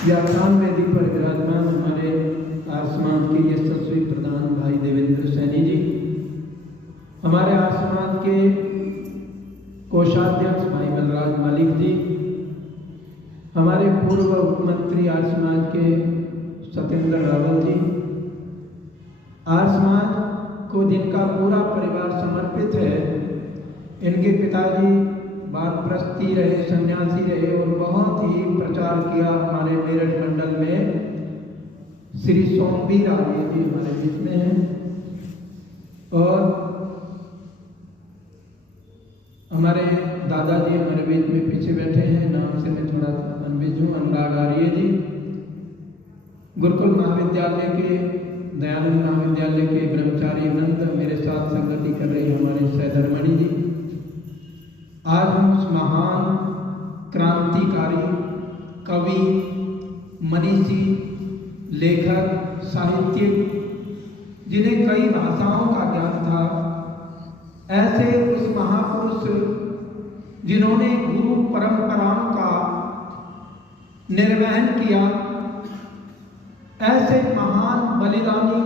व्याख्यान वेदी पर विराजमान हमारे आसमान के यशस्वी प्रधान भाई देवेंद्र सैनी जी, हमारे आसमान के कोषाध्यक्ष भाई बलराज मलिक जी, हमारे पूर्व मुख्यमंत्री आसमान के सत्येंद्र रावत जी, आसमान को जिनका पूरा परिवार समर्पित है, इनके पिताजी वानप्रस्थी रहे, सन्यासी रहे और बहुत ही प्रचार किया हमारे मेरठ मंडल में। श्री सोमवीर आर्य जी हमारे बीच में हैं और हमारे दादाजी हमारे बीच में पीछे बैठे हैं, नाम से मैं थोड़ा अनभिज्ञ हूँ, अनुराग आर्य जी, गुरुकुल महाविद्यालय के दयानंद महाविद्यालय के ब्रह्मचारी वृंद, मेरे साथ संगति कर रही हमारे सैधरमणि जी। आज हम उस महान क्रांतिकारी कवि, मनीषी, लेखक, साहित्यिक, जिन्हें कई भाषाओं का ज्ञान था, ऐसे उस महापुरुष जिन्होंने गुरु परंपराओं का निर्वहन किया, ऐसे महान बलिदानी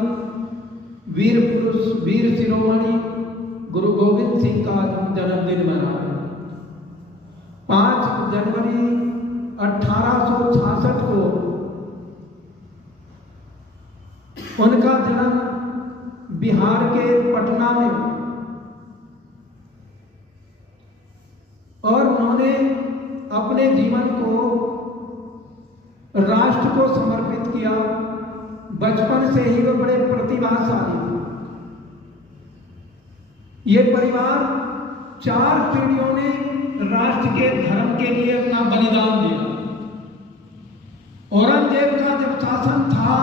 वीर पुरुष, वीर शिरोमणि गुरु गोविंद सिंह का जन्मदिन मना 5 जनवरी 1866 को उनका जन्म बिहार के पटना में, और उन्होंने अपने जीवन को राष्ट्र को समर्पित किया। बचपन से ही वो बड़े प्रतिभाशाली थे। ये परिवार 4 पीढ़ियों ने राष्ट्र के धर्म के लिए अपना बलिदान दिया। औरंगजेब का जब शासन था,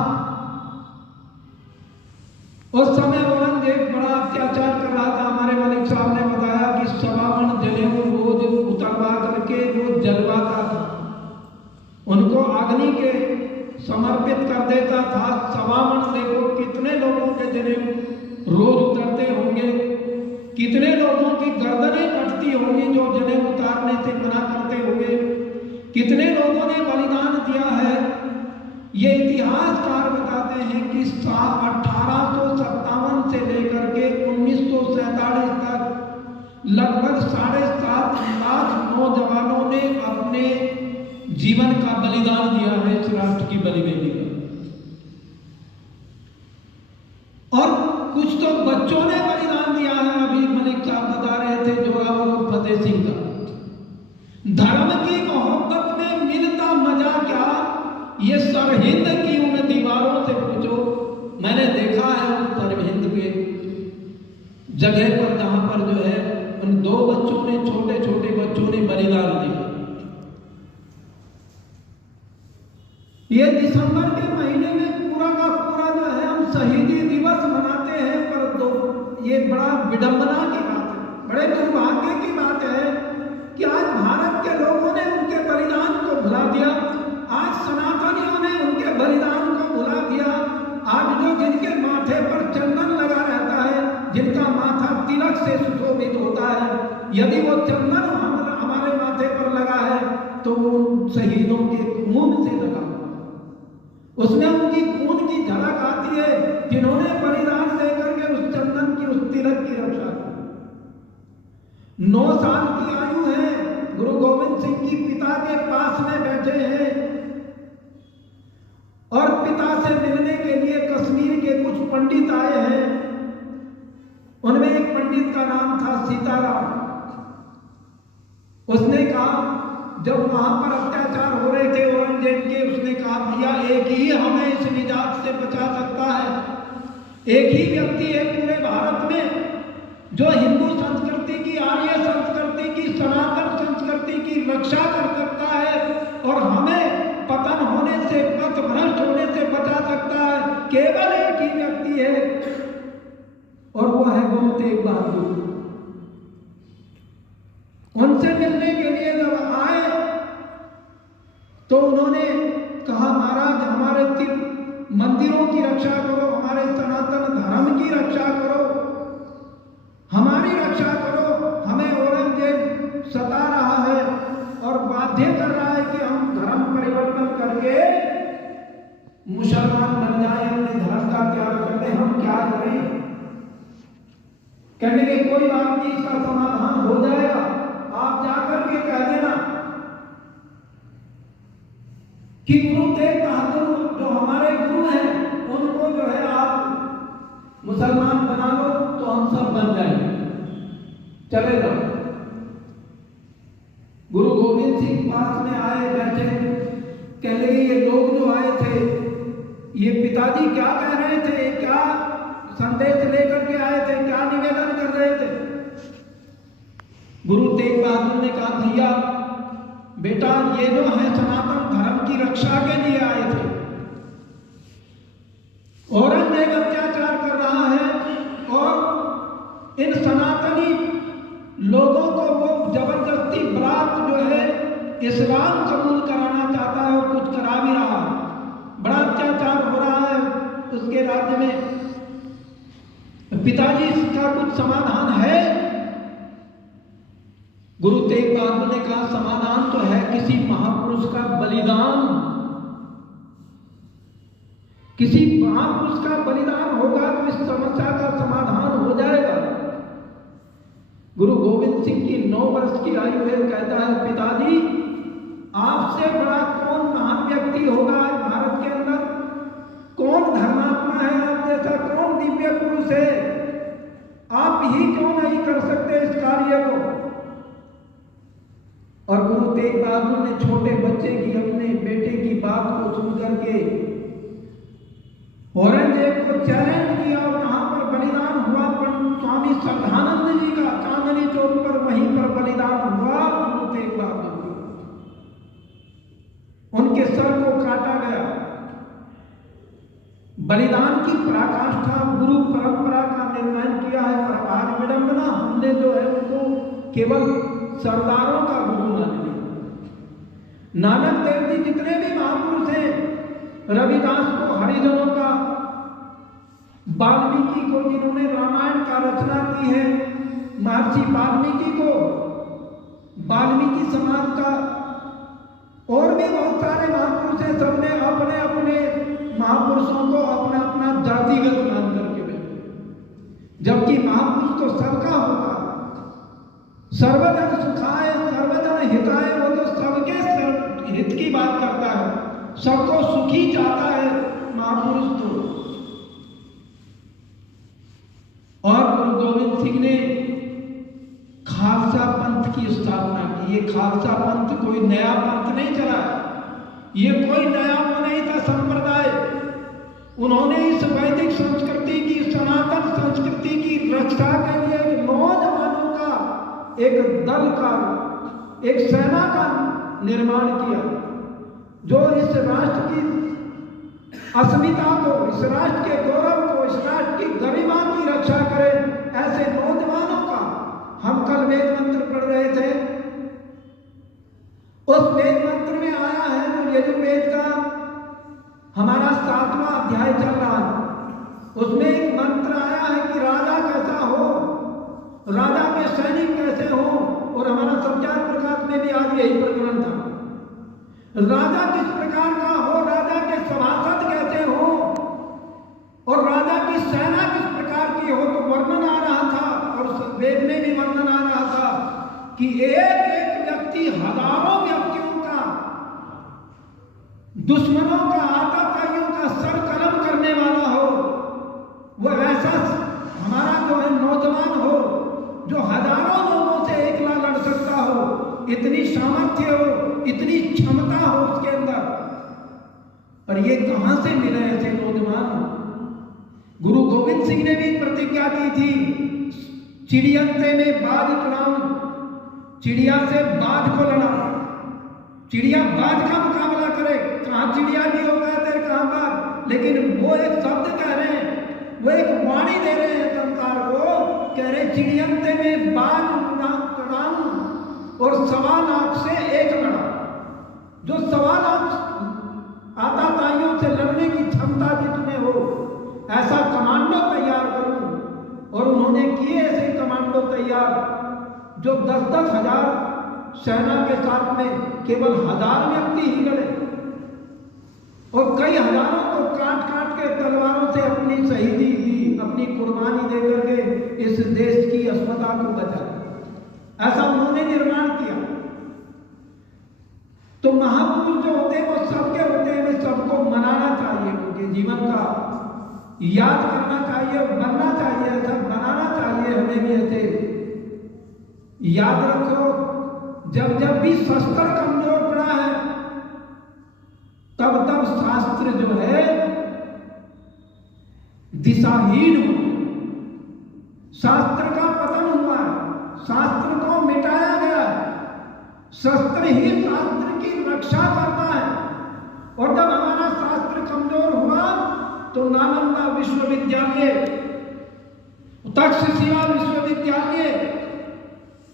उस समय औरंगजेब बड़ा अत्याचार कर रहा था। हमारे मलिक साहब ने बताया कि 1.25 मन जनेऊ रोज उतरवा करके वो जलवाता था, उनको अग्नि के समर्पित कर देता था। 1.25 मन देखो कितने लोगों के जनेऊ रोज उतरते होंगे, कितने लोगों की गर्दनें कटती होंगी जो जनेऊ उतारने से मना करते होंगे, कितने लोगों ने बलिदान दिया है। ये इतिहासकार बताते हैं कि 1857 से लेकर के 1947 तक लगभग 7.5 लाख नौजवानों ने अपने जीवन का बलिदान दिया है इस राष्ट्र की बलिवेदी पर। और कुछ तो बच्चों ने बलिदान दिया है। अभी मलिक साहब बता रहे थे जोरावर और फतेह सिंह का। धर्म की मोहब्बत में मिलता मजा क्या, ये सरहिंद की उन दीवारों से पूछो। मैंने देखा है उन सरहिंद के जगह पर जहां पर जो है उन 2 बच्चों ने, छोटे छोटे बच्चों ने बलिदान दिया। ये दिसंबर के महीने में पूरा का पूरा जो है हम शहीदी दिवस मनाते हैं, पर ये बड़ा विडंबना की बात है, बड़े दुर्भाग्य की बात है कि आज भारत के लोगों ने उनके बलिदान को भुला दिया। आज सनातनियों ने उनके बलिदान को भुला दिया। आज जो जिनके माथे पर चंदन लगा रहता है, जिनका माथा तिलक से सुशोभित होता है, यदि वो चंदन हमारे माथे पर लगा है तो वो शहीदों के खून से लगा, उसमें उनकी खून की झलक आती है, जिन्होंने बलिदान देकर के उस चंदन की, उस तिलक की रक्षा की। 9 साल की आयु है, गुरु गोविंद सिंह जी पिता के पास में बैठे हैं और पिता से मिलने के लिए कश्मीर के कुछ पंडित आए हैं। उनमें एक पंडित का नाम था सीताराम। उसने कहा, जब वहां पर अत्याचार हो रहे थे औरंगजेब के, उसने कहा भैया एक ही हमें इस निजात से बचा सकता है, एक ही व्यक्ति है पूरे भारत में जो हिंदू संस्कृति की, आर्य संस्कृति की, सनातन संस्कृति की रक्षा कर सकता है और हमें पतन होने से, पथभ्रष्ट होने से बचा सकता है। केवल एक ही व्यक्ति है और वो है गुरु तेग बहादुर। उनसे मिलने के लिए जब आए तो उन्होंने कहा, महाराज हमारे मंदिरों की रक्षा करो, हमारे सनातन धर्म की रक्षा करो, हमारी रक्षा करो, हमें औरंगजेब भाग रहे हैं। कहने के कोई बात नहीं, इसका समाधान हो जाएगा, आप जाकर के कह देना कि गुरु तेग बहादुर जो हमारे गुरु हैं उनको जो है आप मुसलमान बना लो तो हम सब बन जाएंगे, चले जाओ। गुरु गोविंद सिंह पास में आए, बैठे, कह लगे ये लोग जो आए थे ये पिताजी क्या कह रहे थे, क्या संदेश लेकर के आए थे, क्या निवेदन कर रहे थे। गुरु तेग बहादुर ने कहा भैया बेटा ये जो है सनातन धर्म की रक्षा के लिए आए थे, औरंगजेब अत्याचार कर रहा है और इन सनातनी लोगों को वो जबरदस्ती बरात जो है इस्लाम कबूल कराना चाहता है और कुछ करा भी रहा है, बड़ा अत्याचार हो रहा है उसके राज्य में। पिताजी इसका कुछ समाधान है? गुरु तेग बहादुर ने कहा समाधान तो है, किसी महापुरुष का बलिदान, किसी महापुरुष का बलिदान होगा तो इस समस्या का समाधान हो जाएगा। गुरु गोविंद सिंह की 9 वर्ष की आयु है, कहता है पिताजी आपसे बड़ा कौन महान व्यक्ति होगा आज भारत के अंदर, कौन धर्मात्मा है आप जैसा, कौन दिव्य पुरुष है, आप ही क्यों नहीं कर सकते इस कार्य को। और गुरु तेग बहादुर ने छोटे बच्चे की, अपने बेटे की बात को सुनकर के औरंगजेब को चैलेंज किया और वहां पर बलिदान हुआ। स्वामी श्रद्धानंद जी का चांदनी चौक पर वहीं पर बलिदान हुआ गुरु तेग बहादुर का, उनके सर को काटा गया। बलिदान की पराकाष्ठा गुरु परंपरा का निर्माण किया है, पर आज विडंबना हमने जो है उनको केवल सरदारों का गुरु मान लिया। नानक देव जी जितने भी महापुरुष हैं, रविदास को हरिजनों का, वाल्मीकि को जिन्होंने रामायण का रचना की है, महर्षि वाल्मीकि को वाल्मीकि समाज का, और भी बहुत सारे महापुरुष हैं, सबने अपने अपने महापुरुषों को अपना अपना जातिगत मान करके बैठे, जबकि महापुरुष तो सबका होता है। सर्वजन सुखाय सर्वजन हिताय, वो तो सबके हित की बात करता है, सबको सुखी चाहता है महापुरुष तो। और गुरु गोविंद सिंह ने खालसा पंथ की स्थापना की। ये खालसा पंथ कोई नया पंथ नहीं चला, ये कोई नया वो नहीं था संप्रदाय। उन्होंने इस वैदिक संस्कृति की, सनातन संस्कृति की रक्षा के लिए नौजवानों का एक दल का, एक सेना का निर्माण किया, जो इस राष्ट्र की अस्मिता को, इस राष्ट्र के गौरव को, इस राष्ट्र की गरिमा की रक्षा करे। ऐसे नौजवानों का हम कल वेद मंत्र पढ़ रहे थे, उस वेद मंत्र में आया है जो यजुर्वेद का हमारा 7वां अध्याय चल रहा है, उसमें एक मंत्र आया है कि राजा कैसा हो, राजा के सैनिक कैसे हो। और हमारा संचार प्रकाश में भी आज यही प्रकरण था, राजा किस प्रकार का हो, राजा के सभासद कैसे हो और राजा की सेना किस प्रकार की हो। तो वर्णन आ रहा था, और वेद में भी वर्णन आ रहा था कि एक एक व्यक्ति हजारों व्यक्तियों का, दुश्मनों का, आतताइयों का सर कलम करने वाला हो। वो ऐसा हमारा जो है नौजवान हो जो हजारों लोगों से एकला लड़ सकता हो, इतनी सामर्थ्य हो, इतनी क्षमता हो उसके अंदर। पर ये कहां से मिले ऐसे नौजवान? गुरु गोविंद सिंह ने भी प्रतिज्ञा की थी, चिड़ियंते में बाज चुनाऊं, चिड़िया से बाज को लड़ा, चिड़िया बाज का मुकाबला करे। कहां चिड़िया की हो गए थे, कहां बाज। लेकिन वो एक शब्द कह रहे हैं, वो एक वाणी दे रहे हैं संसार को, कह रहे चिड़ियंते में बाज चुनाऊं और 1.25 लाख से एक लड़ा। जो 1.25 लाख आतताइयों से लड़ने की क्षमता जितने हो, ऐसा कमांडो तैयार करूं। और उन्होंने किए ऐसे कमांडो तैयार जो 10-10 हजार सेना के साथ में केवल 1000 व्यक्ति ही लड़े और कई हजारों को काट काट के तलवारों से अपनी शहीदी दी, अपनी कुर्बानी देकर के इस देश की अस्मिता को बचाया। ऐसा उन्होंने निर्माण किया। तो महापुरुष जो होते हैं वो सबके होते हैं, वे सबको मनाना चाहिए, उनके जीवन का याद करना चाहिए, बनना चाहिए, ऐसा बनाना चाहिए। हमें भी ऐसे याद रखो, जब जब भी शस्त्र कमजोर पड़ा है तब तब शास्त्र जो है दिशाहीन हो, शास्त्र का पतन हुआ है, शास्त्र को मिटाया गया है। शस्त्र ही शास्त्र की रक्षा करता है। और जब हमारा शास्त्र कमजोर हुआ तो नालंदा विश्वविद्यालय, तक्षशिला विश्वविद्यालय,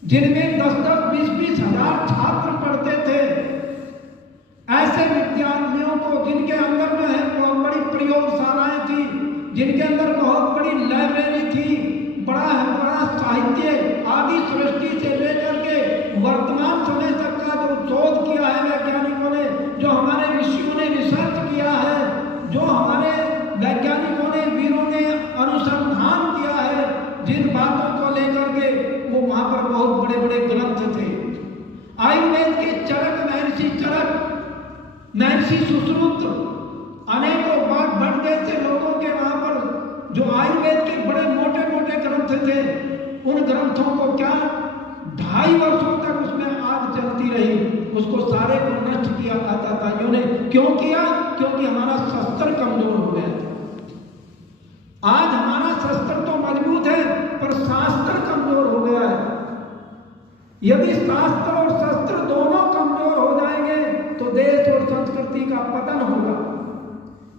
जिनमें 10-10, 20-20 हजार छात्र पढ़ते थे, ऐसे विद्यालयों को जिनके अंदर जो है बहुत बड़ी प्रयोगशालाएं थी, जिनके अंदर बहुत बड़ी लाइब्रेरी थी, बड़ा साहित्य आदि सृष्टि से लेकर के वर्तमान समय तक का जो शोध किया है वैज्ञानिकों ने, जो हमारे ऋषियों ने रिसर्च किया है, जो हमारे वैज्ञानिकों ने, वीरों ने अनुसंधान किया है, जिन बातों को लेकर के, वो वहां पर बहुत बड़े बड़े ग्रंथ थे। आयुर्वेद के चरक, महर्षि सुश्रुत, अनेकों बार बढ़ गए थे लोगों के वहां पर जो आयुर्वेद के बड़े मोटे मोटे ग्रंथ थे। उन ग्रंथों को क्या 2.5 वर्षों तक उसमें आग चलती रही, उसको सारे को नष्ट किया आताताइयों ने। क्यों किया? क्योंकि हमारा शस्त्र कमजोर हो गया था। आज हमारा शस्त्र तो मजबूत है पर शास्त्र कमजोर हो गया है। यदि शास्त्र और शस्त्र दोनों कमजोर हो जाएंगे तो देश और संस्कृति का पतन होगा।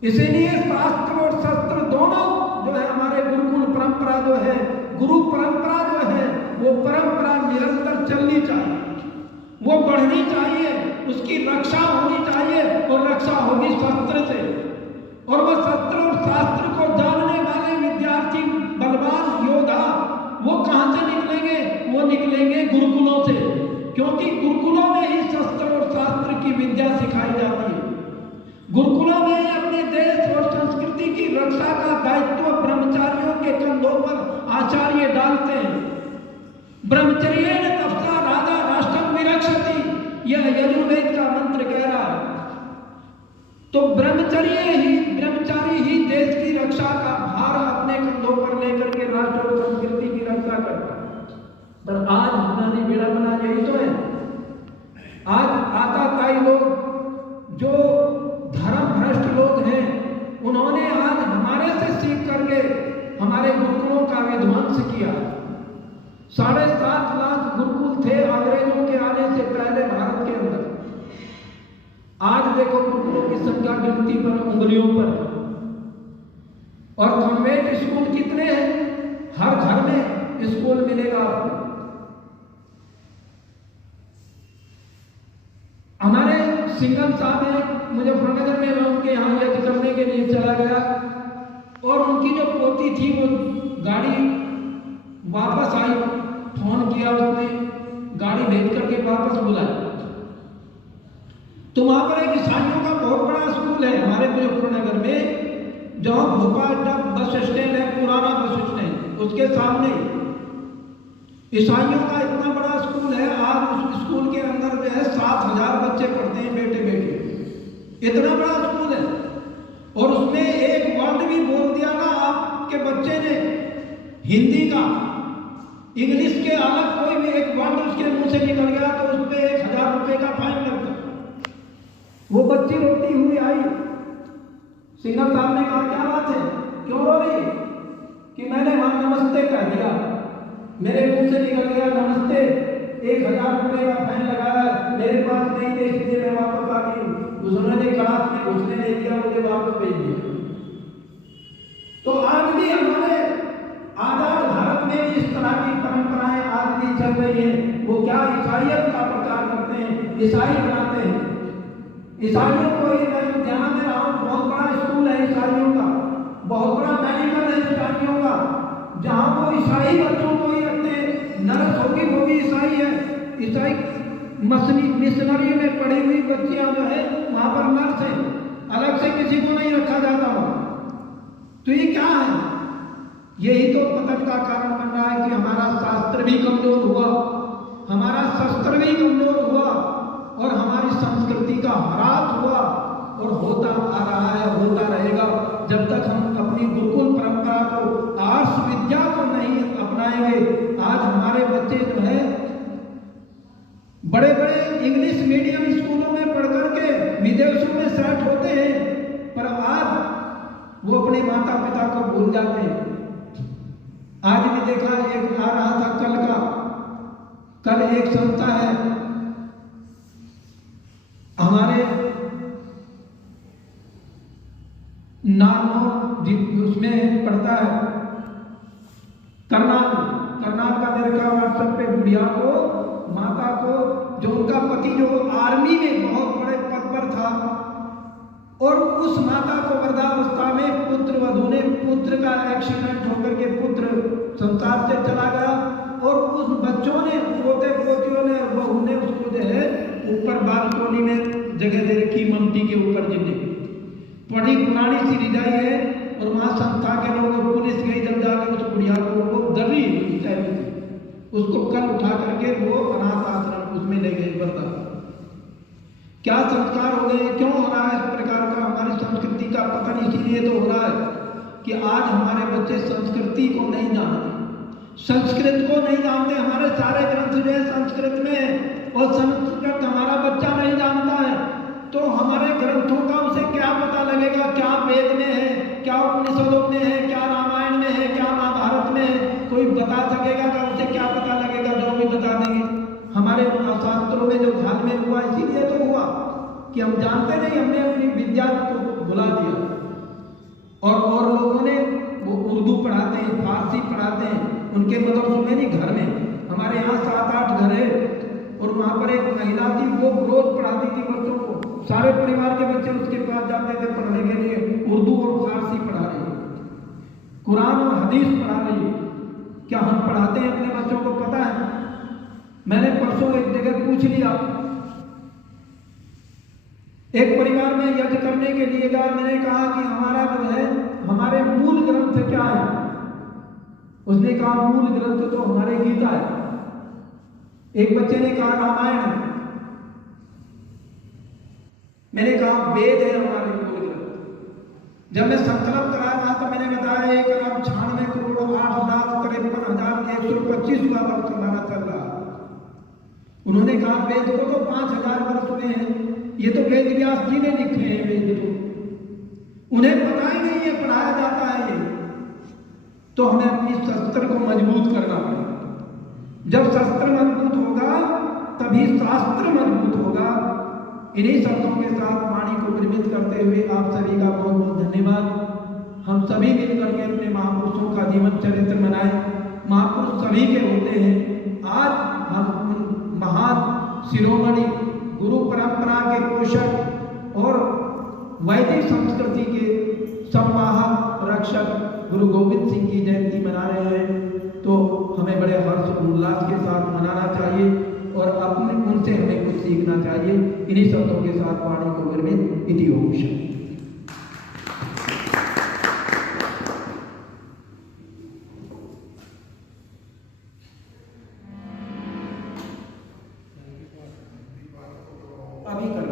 इसीलिए शास्त्र और शस्त्र दोनों जो है, हमारे गुरुकुल परंपरा जो है, गुरु परंपरा जो है, वो परंपरा निरंतर चलनी चाहिए, वो बढ़नी चाहिए, उसकी रक्षा होनी चाहिए। और रक्षा होगी शस्त्र से। और वह शस्त्र और शास्त्र को जानने वाले विद्यार्थी, बलवान योद्धा, वो कहां से निकलेंगे? वो निकलेंगे गुरुकुलों से, क्योंकि गुरुकुलों में ही शस्त्र और शास्त्र की विद्या सिखाई जाती है। गुरुकुलों में अपने देश और संस्कृति की रक्षा का दायित्व ब्रह्मचारियों के कंधों पर आचार्य डालते हैं। ब्रह्मचर्येण तपसा राजा राष्ट्रम विरक्षति, यह यजुर्वेद का मंत्र कह रहा है। तो ब्रह्मचारी ही देश की रक्षा का भार अपने कंधों पर लेकर के राष्ट्र और संस्कृति की रक्षा करता है। पर आज हमारी विडंबना यही तो है। आज आताताई लोग, जो धर्म भ्रष्ट लोग हैं, उन्होंने आज हमारे से सीख करके हमारे गुरुकुलों का विध्वंस किया। 7.5 लाख गुरुकुल थे अंग्रेजों के आने से पहले भारत के अंदर। आज देखो गुरुकुलों की संख्या गिनती पर, उंगलियों पर। और कॉन्वेंट स्कूल कितने हैं? हर घर में स्कूल मिलेगा आपको। हमारे सिंघम साहब हैं मुजफ्फरनगर में, मैं उनके यहाँ यज्ञ करने के लिए चला गया और उनकी जो पोती थी वो गाड़ी वापस आई, फोन किया उसने, गाड़ी भेज करके वापस बुलाया। तो वहां पर एक ईसाइयों का बहुत बड़ा स्कूल है हमारे मुजफ्फरनगर में, जहां भोपाल बस स्टैंड है, पुराना बस स्टैंड, उसके सामने ईसाइयों का इतना बड़ा स्कूल है। आज उस स्कूल के अंदर जो है 7,000 बच्चे पढ़ते हैं, बेटे बेटे, इतना बड़ा स्कूल है। और उसमें एक वर्ड भी बोल दिया ना आपके बच्चे ने हिंदी का, इंग्लिश के अलग कोई भी एक वर्ड उसके मुंह से निकल गया तो उस पर 1,000 रुपए का फाइन लगता। वो बच्ची रोती हुई आई, सिंघम साहब ने कहा क्या बात है, क्यों रो रही? कि मैंने वहां नमस्ते कह दिया, मेरे मुंह से निकल गया नमस्ते, 1,000 रुपए का फाइन लगाया, मेरे पास नहीं थे इसलिए मैं वापस आ गई। दूसरे क्लास में घुसने नहीं दिया, मुझे वापस भेज दिया। तो आज भी हमारे आजाद भारत में भी इस तरह की परंपराएं आज भी चल रही हैं। वो क्या ईसाइयत का प्रचार करते हैं, ईसाई बनाते हैं। ईसाइयों को ही मैं ध्यान में रहा हूँ, बहुत बड़ा स्कूल है ईसाइयों का, बहुत बड़ा मेडिकल है ईसाइयों का, जहाँ वो ईसाई बच्चों को ही रखते हैं। नर्स होगी वो भी ईसाई है, ईसाई मिशनरी में पढ़ी हुई बच्चियां जो है वहां पर नर्स है, अलग से किसी को नहीं रखा जाता हो। तो ये क्या है? यही तो पतन का कारण बन रहा है कि हमारा शास्त्र भी कमजोर हुआ, हमारा शस्त्र भी कमजोर हुआ और हमारी संस्कृति का ह्रास हुआ और होता आ रहा है, होता रहेगा जब तक हम अपनी गुरुकुल परंपरा को, आर्ष विद्या को नहीं अपनाएंगे। आज हमारे बच्चे जो है बड़े बड़े इंग्लिश मीडियम स्कूलों में पढ़ करके विदेशों में सेट होते हैं, पर आज वो अपने माता पिता को भूल जाते हैं। आज भी देखा, एक आ रहा था कल एक संस्था है हमारे नानो उसमें पढ़ता है करनाल का देखा व्हाट्सएप पे बुढ़िया को, माता को, जो उनका पति जो आर्मी में बहुत बड़े पद पर था और उस माता को वृद्धावस्था में पुत्र वधू ने, पुत्र का एक्सीडेंट होकर के पुत्र संसार से चला गया और उस बच्चों ने, पोते पोतियों ने, बहू ने उसको जो है ऊपर बालकोनी में जगह दे रखी, ममटी के ऊपर जिंदगी बड़ी पुरानी सी रिजाई है और वहां संस्था के लोग और पुलिस गई जब जाके उस बुढ़िया को डर रही उसको कल उठा करके वो अनाथ आश्रम उसमें ले गए। बता क्या संस्कार हो गए, क्यों हो रहा है इस प्रकार का? हमारी संस्कृति का पतन इसीलिए तो हो रहा है कि आज हमारे बच्चे संस्कृति को नहीं जानते, संस्कृत को नहीं जानते। हमारे सारे ग्रंथ जो है संस्कृत में और संस्कृत हमारा बच्चा नहीं जानता है तो हमारे ग्रंथों का उसे क्या पता लगेगा? क्या वेद में है, क्या उपनिषदों में है, क्या रामायण में है, क्या महाभारत में है? कोई बता सकेगा क्या? उसे क्या पता लगेगा? जो भी बता देंगे। हमारे शास्त्रों में जो घालमेल हुआ इसीलिए तो हुआ कि हम जानते नहीं, हमने अपनी विद्या को भुला दिया। और लोगों ने वो उर्दू पढ़ाते हैं, फारसी पढ़ाते हैं, उनके मदरसों में नहीं, घर में। हमारे यहाँ 7-8 घर है और वहाँ पर एक महिला थी, वो रोज पढ़ाती थी बच्चों को। सारे परिवार के बच्चे उसके पास जाते थे पढ़ने के लिए। उर्दू और फारसी पढ़ा रही है, कुरान और हदीस पढ़ा रही है। क्या हम पढ़ाते हैं अपने बच्चों को? पता है, मैंने परसों एक जगह पूछ लिया, एक परिवार में यज्ञ करने के लिए गया, मैंने कहा कि हमारा जो है हमारे मूल ग्रंथ क्या है? उसने कहा मूल ग्रंथ तो हमारे गीता है। एक बच्चे ने कहा रामायण है। मैंने कहा वेद है हमारे मूल ग्रंथ। जब मैं संकल्प करा रहा था मैंने बताया 1,96,53,125 का वर्ष हमारा चल रहा। उन्होंने कहा वेद को तो 5,000 वर्ष हुए हैं, ये तो वेद व्यास जी ने लिखे हैं वेद, तो उन्हें पता ही नहीं है, पढ़ाया जाता है ये। तो हमें अपनी शस्त्र को मजबूत करना पड़ेगा। जब शस्त्र मजबूत होगा तभी शास्त्र मजबूत होगा। इन्हीं शब्दों के साथ वाणी को विरमित करते हुए आप सभी का बहुत बहुत धन्यवाद। हम सभी मिलकर के अपने महापुरुषों का जीवन चरित्र बनाए। महापुरुष सभी के होते हैं। आज हम उन महान शिरोमणि गुरु परंपरा के पोषक और वैदिक संस्कृति के संवाहक रक्षक गुरु गोविंद सिंह की जयंती मना रहे हैं, तो हमें बड़े हर्ष उल्लास के साथ मनाना चाहिए और अपने उनसे हमें कुछ सीखना चाहिए। इन्हीं शब्दों के साथ वाणी को विरमित इति ओम शांति। अभी कर